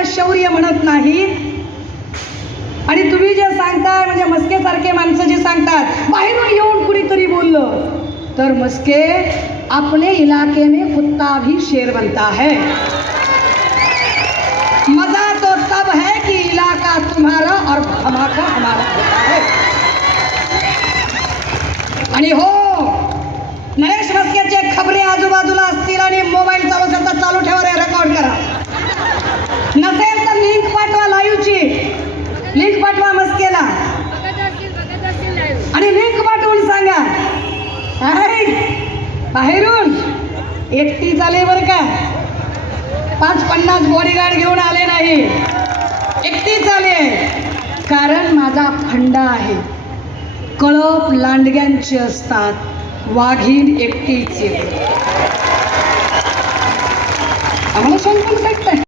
त्याला शौर्य म्हणत नाही. आणि तुम्ही जे सांगताय म्हणजे मस्के सारखे माणसं जे सांगतात बाहेरून येऊन कुणीतरी बोललं तर मस्के अपने इलाके में कुत्ता भी शेर बनता है. मजा तो तब है कि इलाका तुम्हारा और धमाका हमारा होता है. आणि हो, नरेश मस्केचे खबरे आजूबाजूला असतील आणि मोबाईल चालू ठेवा रे, रेकॉर्ड करा. नसेल तर लिंक पाठवा, लाईव्हची लिंक पाठवा मस्केला आणि लिंक पाठवून सांगा अरे बाहेरून एकटी चाले बरं का, 5-50 बॉडीगार्ड घेऊन आले नाही, एकटीच आले. कारण माझा फंडा आहे, कळप लांडग्यांचे असतात, वाघीण एकटीच येते. आम्हाला सांगून शकताय.